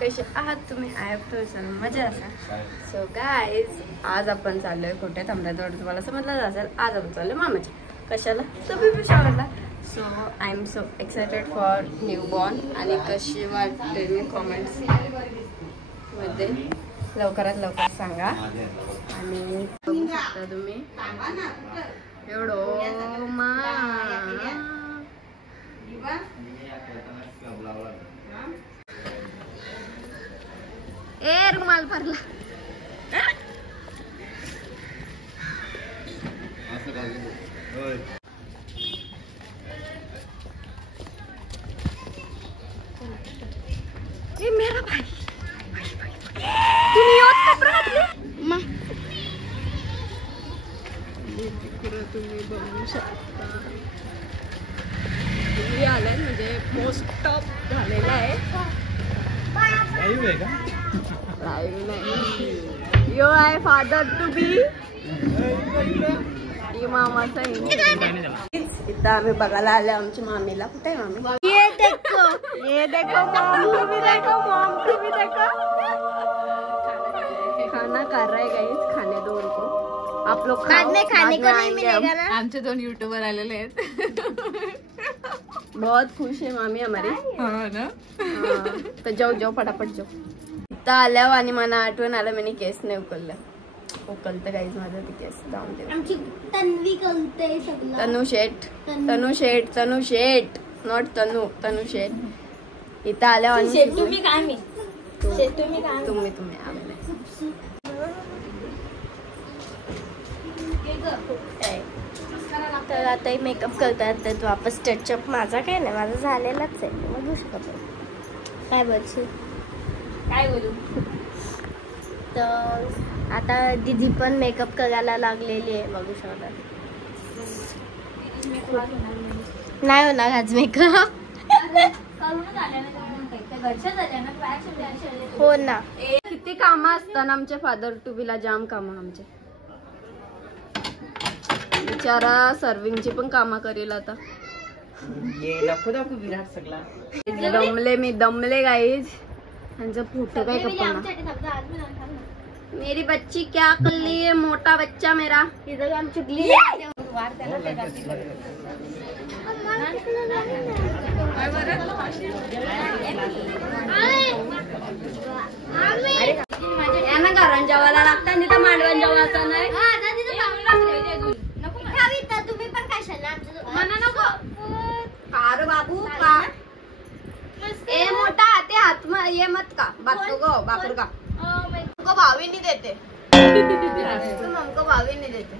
कसे आहात तुम्ही? आय होप मजा असा. सो गाईज आज आपण चाललोय कुठे थांबल्याजवळ तुम्हाला समजलं असेल. आज आपण चाललोय मामाच्या कशाला तर बेबी शॉवरला. So I am so excited for newborn आणि कशी वाटते मी कॉमेंट्स मध्ये लवकरात लवकर सांगा. आणि बघू शकता तुम्ही एवढं मा ए रुमाल भरला. ए मेरा भाई तुम्ही योच कपडे घातले तुम्ही बघू शकता. तुम्ही आलाय म्हणजे मोस्ट ऑफ झालेला आहे. यो आहे फादर टू बी मामाचा. इथं आम्ही बघायला आले आमची मामीला. कुठे आहे मामी? ये देखो मॉम, तुम्ही देखो मॉम, तुम्ही देखो. खाना खा रहा है गाइस. खाने दो उनको. आप लोग खाने को नहीं मिलेगा ना. आमचे 2 यूट्यूबर आलेले आहेत. बहुत खुश है मामी हमारी. हाँ ना. तर जाऊ फटाफट जाऊ. इथं आल्यावर आणि मला आठवण आलं मी केस नाही उकललं. उकलतं गाईज माझं ते केस. जाऊन दे. आमची तन्वी कलते सगळं. तनु शेट नॉट तनु शेट. इथं आल्यावर तुम्ही काय मी तुम्ही तर आता मेकअप करतात. तर वापस टचअप माझा काय नाही, माझा झालेलाच आहे. बघू शकत काय बोलशील, काय बोलू. तर आता दीदी पण मेकअप करायला लागलेली आहे. बघू शकता. नाही होणार आज मेकअप. हो ना. किती कामं असतात आमच्या फादर टू बीला. जाम कामं आमचे. बिचारा सर्विंगची पण कामं करेल आता. दमले गाईज. त्यांचा फोटो काय कपडा. मेरी बच्ची क्या कर ली है, मोटा बच्चा मेरा. इधर हम चुगली यांना घरात जेवायला लागतात. तिथं मांडवण जेवायचं नाही. तुम्ही पण काय म्हणा नको. कार बाबू का ए मोठा हाते हात ये मत का बातो गो बाकर का. हमको भावी नहीं देते. तुम हमको भावी नहीं देते.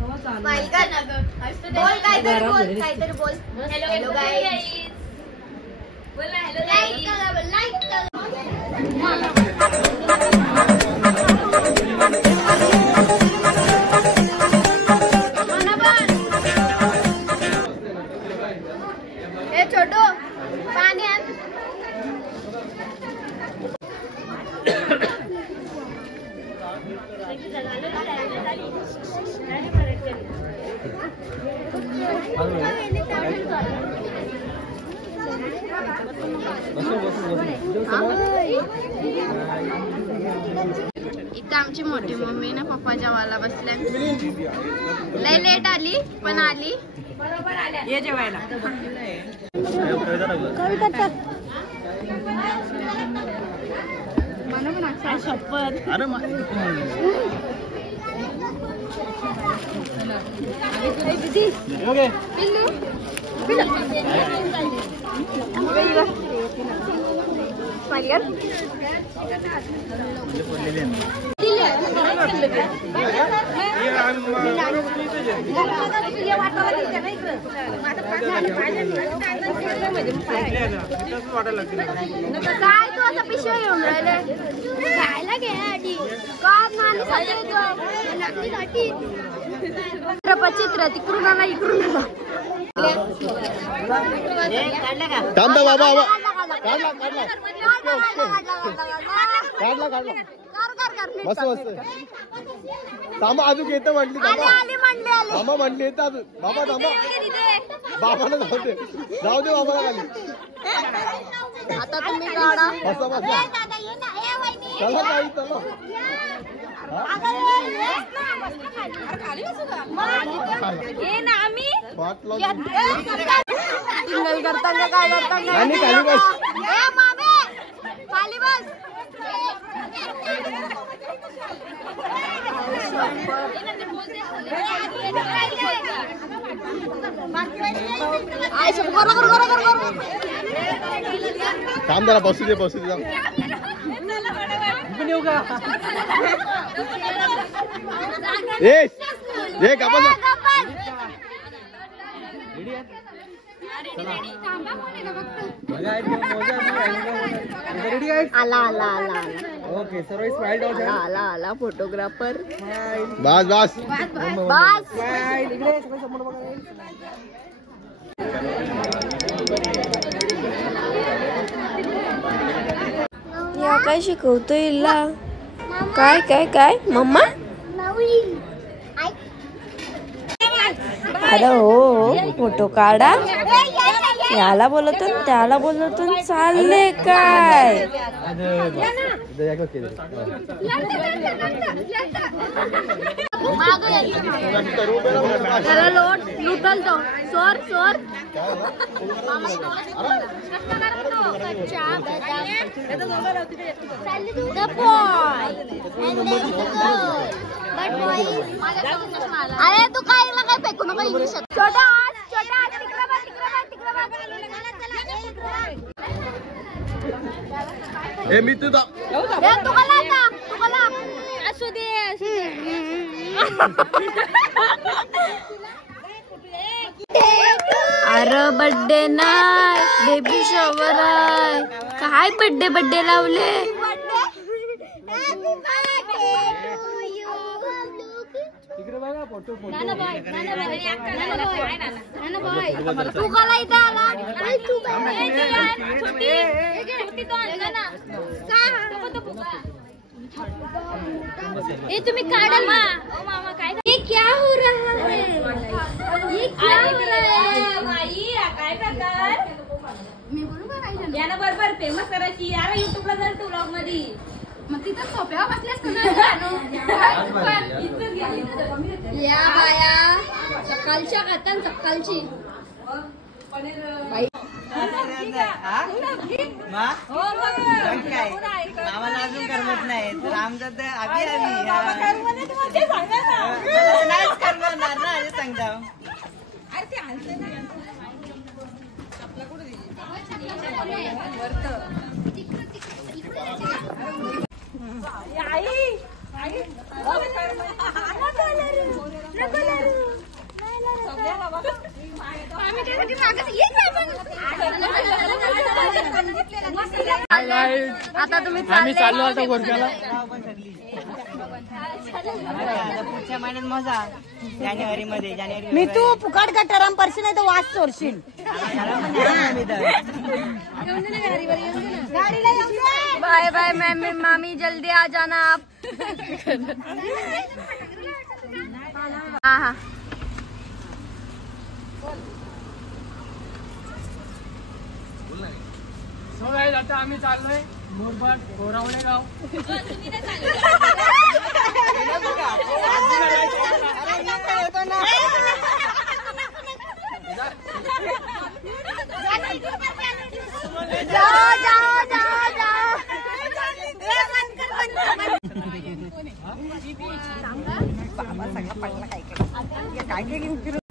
बोल काहीतरी बोल. Hello guys. बोला हेलो लाइक छोटू पाणी आण. इथं आमची मोठी मम्मी ना पप्पा जेवायला बसल्या. लय लेट आली पण आली. ये जेवायला. शपथ. काय तू असं पिशव्या घेऊन राहिले खायला घे आधी चित्रपचित्र तिकडून आला इकडून काढला बाबा काढला मस्त मस्त थांबा अजून येतं म्हटली थांबा म्हटली येतं अजून बाबा थांबा बाबाला जाऊ दे बाबाला खाली आता तुम्ही काढा बसा बसा चला ताई चला सिग्नल करताना काय करताना खाली बस खाली बस थांब जरा बसू दे थांब ये का आला आला आला ओके सर्व स्माइल आला आला फोटोग्राफर बस बस बस या काय शिकवतोय इला काय काय काय मम्मा अरे हो फोटो काढा याला बोलतो त्याला बोलतो चालले काय लुटल तो सोर सोर अरे तू काय काय फेकू नको इंग्लिशात छोटा छोटा ए मी तुझा असू दे अरे बर्थडे नाही बेबी शॉवर आहे काय बर्थडे लावले तू कला इथे आला ये तुम्ही काढा मामा काय ये क्या हो रहा है ये क्या हो रहा है माई काय प्रकार मी बोलू का काय याना बरोबर फेमस करायची यार YouTube ला जर तू व्लॉग मध्ये मग तिथं सोप्यावर बसल्यास ना या बाया सकाळच्या खातान सकाळची आम्हाला अजून करमत नाही तर आमचं तर आम्ही नाहीच करणार ना सांगता आता तुम्ही आम्ही चाललो आता गोरक्याला पुढच्या महिन्यात मजा जानेवारी मध्ये मी तू फुकाट गटाराम परशी नाही तर वास चोरशील बाय बाय मामी जल्दी आ जाना आप हाँ सो गाइस आता आम्ही चाललोय मोरबाट गोरावणे गाव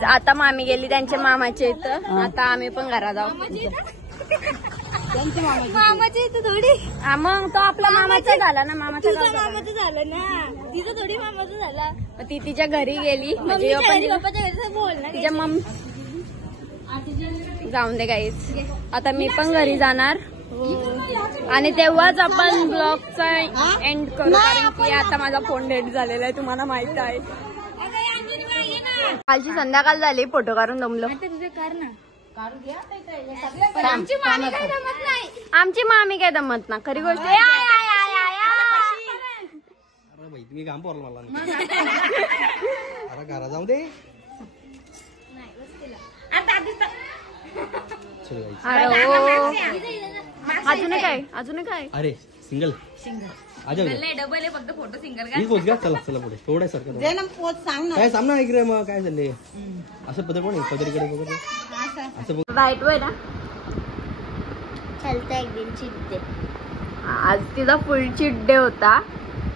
आता मामी गेली त्यांच्या मामाच्या इथं आता आम्ही पण घरात जाऊ मामाची इथं थोडी. मग तो आपला मामाचा झाला ना, मामाचा तुझं मामाचं झालं ना, तिचं थोडी मामाचं झालं. ती तिच्या घरी गेली म्हणजे पप्पाच्या घरी बोल ना. तिच्या जाऊन दे गाईज. आता मी पण घरी जाणार आणि तेव्हाच आपण ब्लॉगचा एंड करू, कारण की आता माझा फोन डेट झालेला आहे, तुम्हाला माहित आहे. कालची संध्याकाळ झाली, फोटो काढून जमलो. आमची मामी काय दमत ना, खरी गोष्ट. तुम्ही काम पोरला मला अरे घरा जाऊ दे. अजून काय अरे सिंगल डबल आहे फक्त फोटो सिंगल घ्या. चला चला पुढे थोडं सारखं काय सामना ऐक रे. मग काय चाललंय असं पदर कोण आहे पदरीकडे बघत असं राईट वे ना. चलता एक दिन चीट डे. आज तिचा फुल चीट डे होता.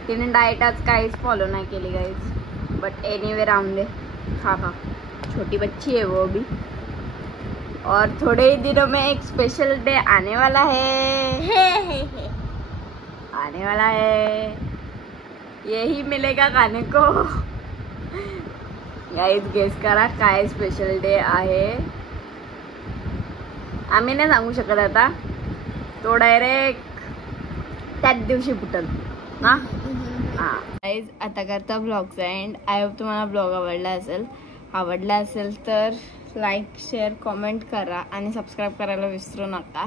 तिने डाएट आज काहीच फॉलो नहीं केली गाइस, बट एनीवे राम दे, खा छोटी बच्ची है वो भी. और थोड़े ही दिनों में एक स्पेशल डे आने वाला है. आने वाला है, यही मिलेगा खाने को. गाइस गेस करा काय स्पेशल डे आहे. आम्ही नाही सांगू शकत आता, तो डायरेक्ट त्याच दिवशी फुटल ना. गाइस आता करता ब्लॉगचा एंड. आय होप तुम्हाला ब्लॉग आवडला असेल तर लाईक शेअर कमेंट करा आणि सबस्क्राईब करायला विसरू नका.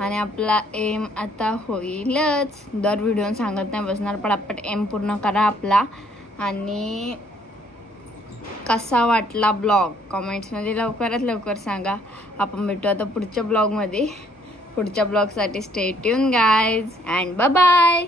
आणि आपला एम आता होईलच, दर व्हिडिओ सांगत नाही बसणार, पटापट एम पूर्ण करा आपला. आणि कसा वाटला ब्लॉग कमेंट्समध्ये लवकरात लवकर सांगा. आपण भेटू आता पुढच्या ब्लॉगमध्ये. पुढच्या ब्लॉगसाठी stay tune guys and bye bye.